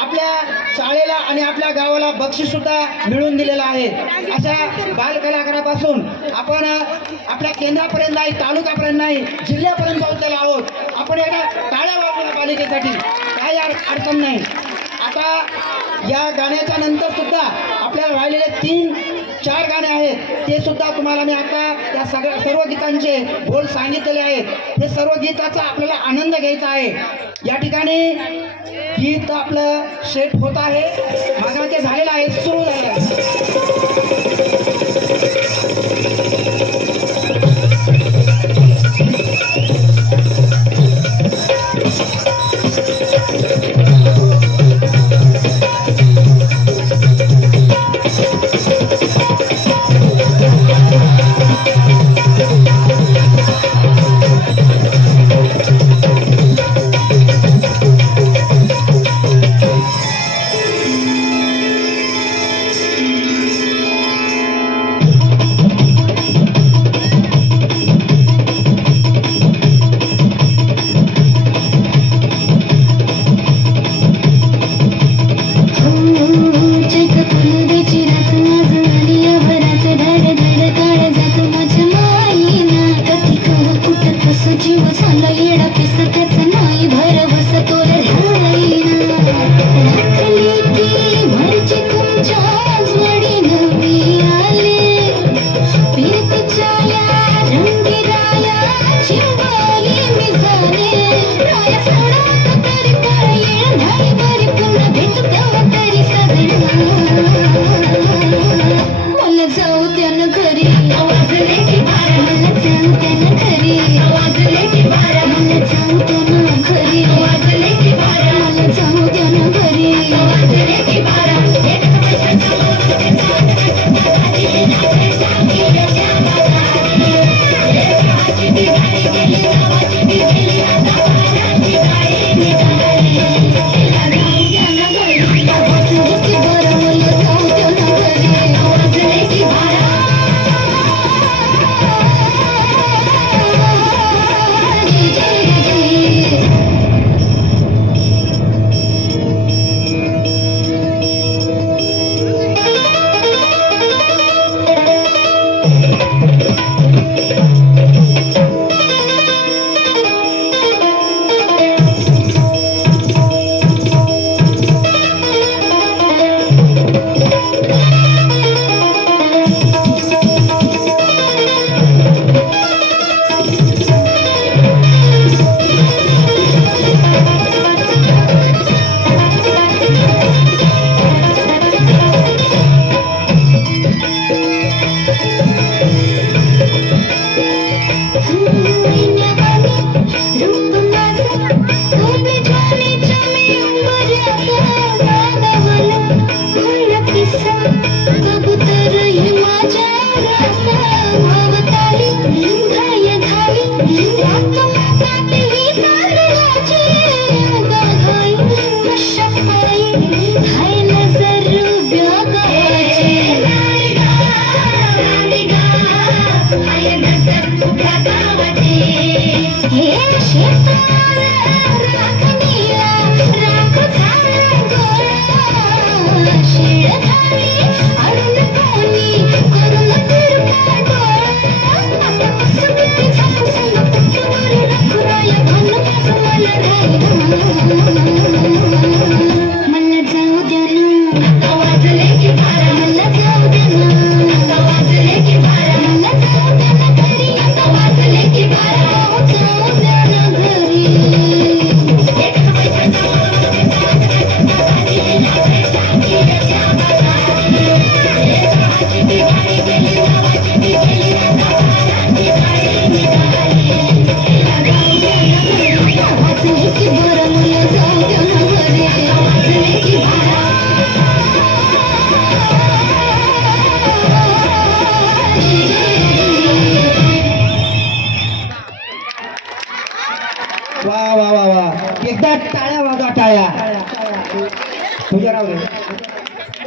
आपल्या शाळेला आणि आपल्या गावाला बक्षीस सुद्धा मिळवून दिलेलं आहे. अशा बालकलाकारापासून आपण आपल्या केंद्रापर्यंत नाही, तालुक्यापर्यंत नाही, जिल्ह्यापर्यंत पोहोचलेलो आहोत. आपण एकदा टाळ्या वाजवल्या पालिकेसाठी, काही अडचण नाही. आता या गाण्याच्या नंतर सुद्धा आपल्याला राहिलेले 3-4 गाणे आहेत, ते सुद्धा तुम्हाला मी आता त्या सर्व गीतांचे बोल सांगितलेले आहेत. हे सर्व गीताचा आपल्याला आनंद घ्यायचा आहे. या ठिकाणी गीत आपलं सेट होत आहे, मागं ते झालेलं आहे, सुरू झालं आहे.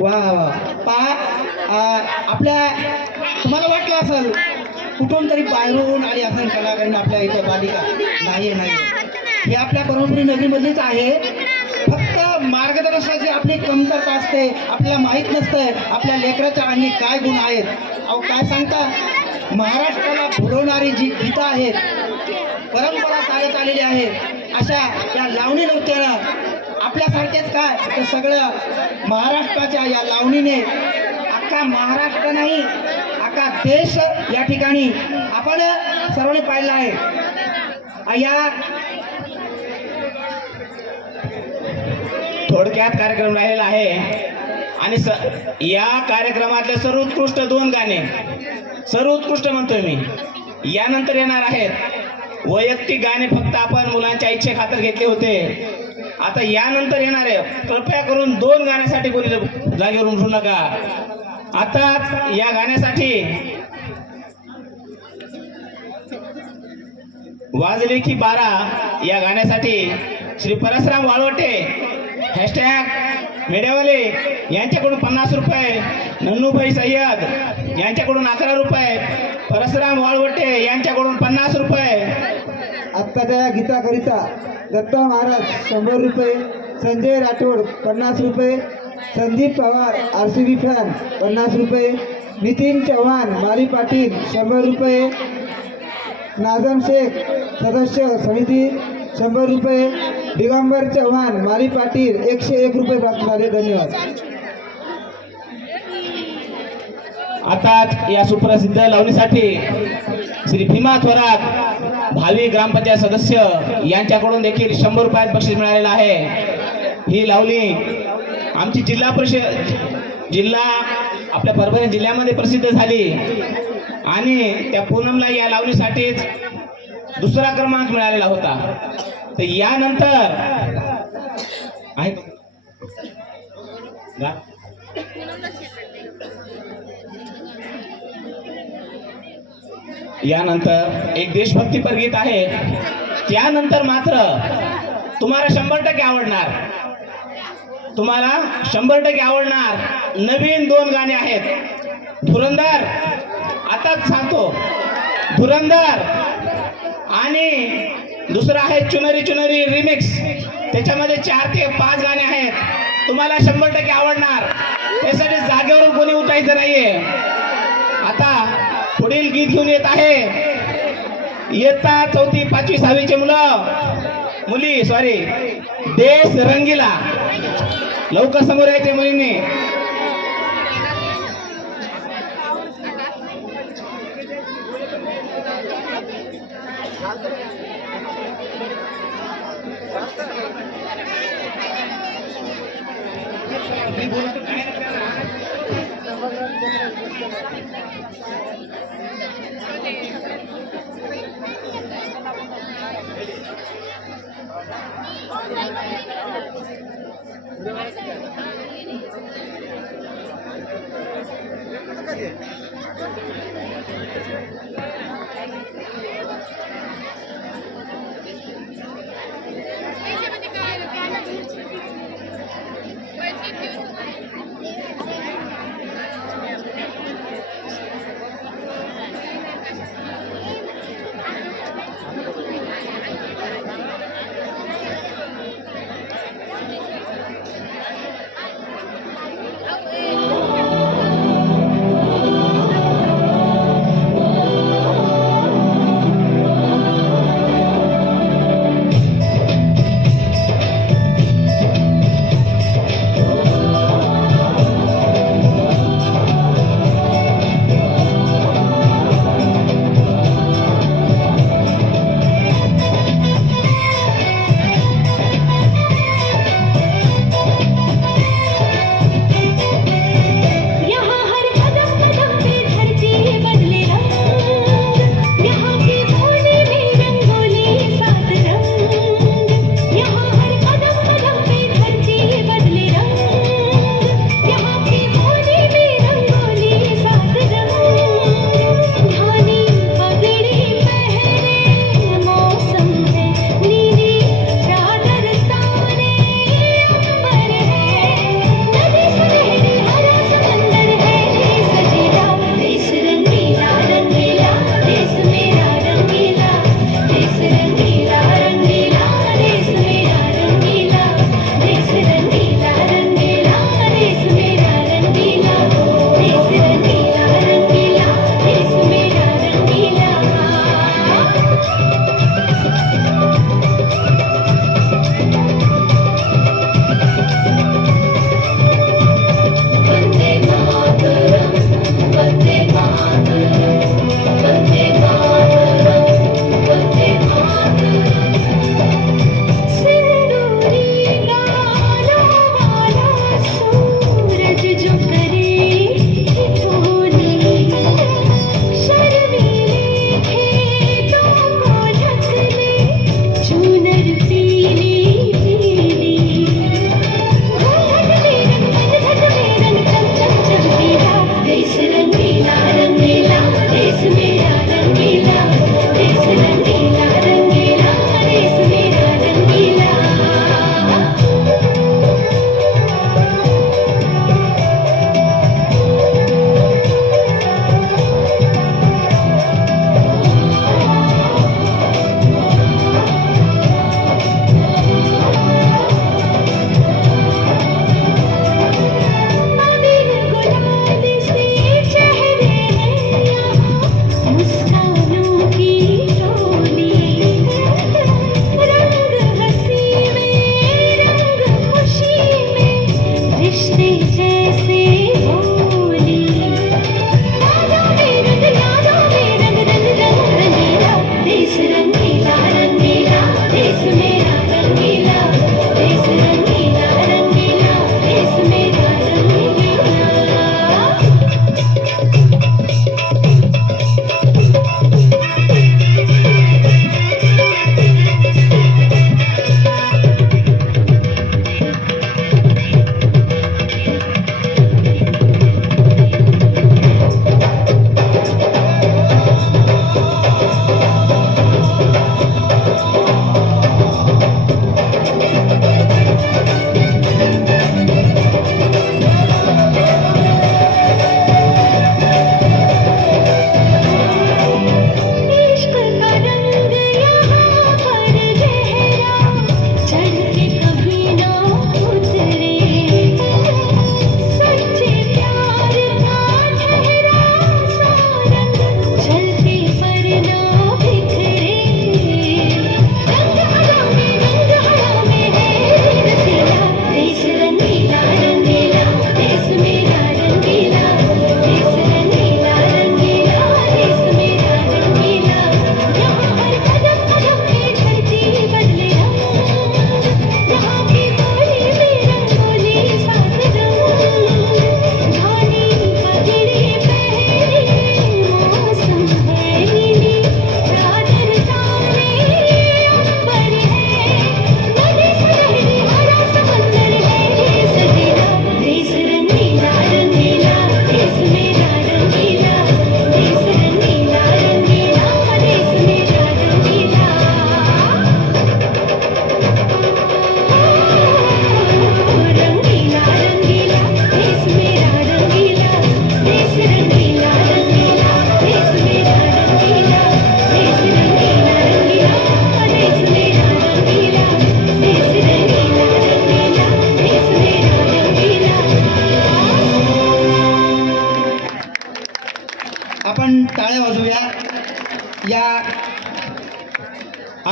वा वा आपल्या तुम्हाला वाटलं असेल कुठून तरी बाहेरून आली असेल कलाकारांनी आपल्या इथं बालिका नाही हे आपल्या परमपुरी नगरीमधलीच आहे. फक्त मार्गदर्शनाची आपली कमतरता असते, आपल्याला माहीत नसतंय आपल्या लेकराच्या अंगी काय गुण आहेत. अहो काय सांगता, महाराष्ट्राला बुडवणारी जी गीतं आहेत, परंपरा चालत आलेली आहे, अशा या लावणी नृत्यानं आपल्यासारखेच काय तर सगळं महाराष्ट्राच्या या लावणीने अख्खा महाराष्ट्र नाही अख्खा देश या ठिकाणी आपण सर्वांनी पाहिलं आहे. या थोडक्यात कार्यक्रम राहिलेला आहे आणि या कार्यक्रमातले सर्वोत्कृष्ट 2 गाणे, सर्वोत्कृष्ट म्हणतोय मी, यानंतर येणार आहेत. वैयक्तिक गाणे फक्त आपण मुलांच्या इच्छेखातर घेतले होते. आता यानंतर येणार आहे. कृपया करून 2 गाण्यासाठी कोणी जागेवरून उठू नका. आता या गाण्यासाठी वाजले की 12 या गाण्यासाठी श्री परसराम वाळवटे हॅशटॅग मीडियावाले यांच्याकडून 50 रुपये, नन्नूभाई सय्यद यांच्याकडून 11 रुपये, परसराम वाळवटे यांच्याकडून 50 रुपये. आत्ताच्या गीताकरिता दत्ता महाराज 100 रुपये, संजय राठोड 50 रुपये, संदीप पवार RCB फॅन 50 रुपये, नितीन चव्हाण माली पाटील 100 रुपये, नाझम शेख सदस्य समिती 100 रुपये, दिगंबर चव्हाण माली पाटील 101 रुपये प्राप्त झाले. धन्यवाद. आता या सुप्रसिद्ध लावणीसाठी श्री भीमा थोरात भावी ग्रामपंचायत सदस्य यांच्याकडून देखील 100 रुपयात बक्षीस मिळालेलं आहे. ही लावणी आमची जिल्हा आपल्या परभणी जिल्ह्यामध्ये प्रसिद्ध झाली आणि त्या पूनमला या लावणीसाठीच 2रा क्रमांक मिळालेला होता. तर यानंतर आहे यानंतर एक देशभक्तीपर गीत आहे. त्यानंतर मात्र तुम्हाला 100% आवडणार, तुम्हाला 100% आवडणार नवीन 2 गाणे आहेत. धुरंधर, आताच सांगतो, धुरंधर आणि दुसरं आहे चुनरी चुनरी रिमिक्स. त्याच्यामध्ये 4 ते 5 गाणे आहेत. तुम्हाला 100% आवडणार. त्यासाठी जागेवरून कोणी उठायचं नाहीये. आता पुढील गीत घेऊन येत आहे. इयत्ता 4थी 5वी 6वीचे मुली देश रंगीला. लवकर समोर यायचे मुलींनी.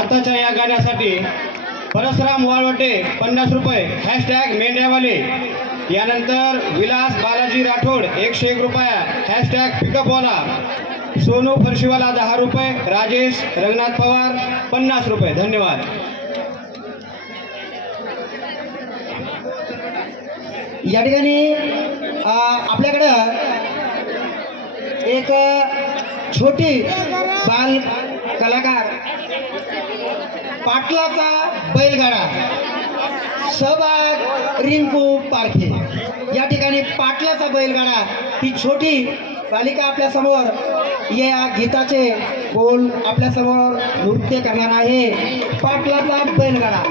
आताच्या या गाण्यासाठी परसराम वाळवटे 50 रुपये हॅशटॅग मेंढ्यावाले. यानंतर विलास बालाजी राठोड 101 रुपया हॅशटॅग पिकअपवाला. सोनू फरशीवाला 10 रुपये. राजेश रंगनाथ पवार 50 रुपये. धन्यवाद. या ठिकाणी आपल्याकडं एक छोटी बाल कलाकार पाटलाचा बैलगाडा सहभाग रिंकू पारखे. या ठिकाणी पाटलाचा बैलगाडा ही छोटी बालिका आपल्या समोर या गीताचे बोल आपल्या समोर नृत्य करणार आहे. पाटलाचा बैलगाडा.